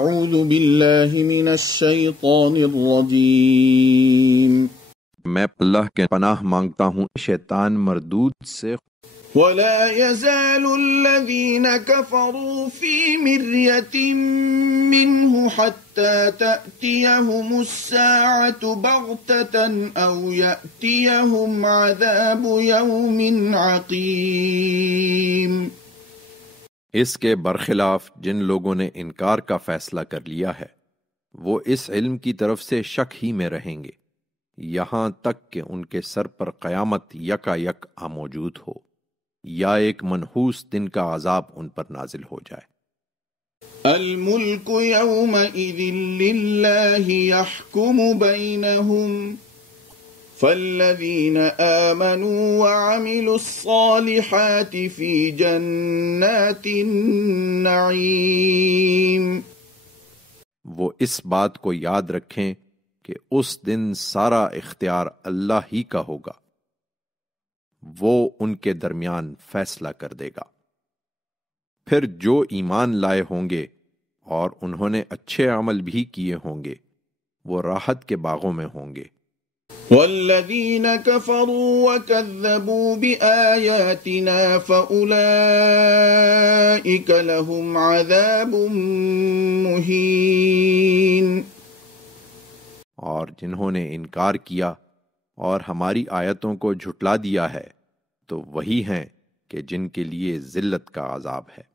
اعوذ باللہ من الشیطان الرجیم میں اللہ کے پناہ مانگتا ہوں شیطان مردود سے۔ ولا يزال الذين كفروا في مرية منه حتى تأتيهم الساعة بغتة أو يأتيهم عذاب يوم عقيم۔ اس کے برخلاف جن لوگوں نے انکار کا فیصلہ کر لیا ہے وہ اس علم کی طرف سے شک ہی میں رہیں گے یہاں تک کہ ان کے سر پر قیامت یکا یک آ موجود ہو یا ایک منحوس دن کا عذاب ان پر نازل ہو جائے۔ الملک یومئذ للہ یحکم بینہم فالذین آمنوا وعملوا الصالحات فی جنات النعیم۔ وہ اس بات کو یاد رکھیں کہ اس دن سارا اختیار اللہ ہی کا ہوگا، وہ ان کے درمیان فیصلہ کر دے گا۔ پھر جو ایمان لائے ہوں گے اور انہوں نے اچھے عمل بھی کیے ہوں گے وہ راحت کے باغوں میں ہوں گے۔ والذین کفروا وکذبوا بآیاتنا فأولئک لهم عذاب مہین۔ اور جنہوں نے انکار کیا اور ہماری آیتوں کو جھٹلا دیا ہے تو وہی ہیں کہ جن کے لیے ذلت کا عذاب ہے۔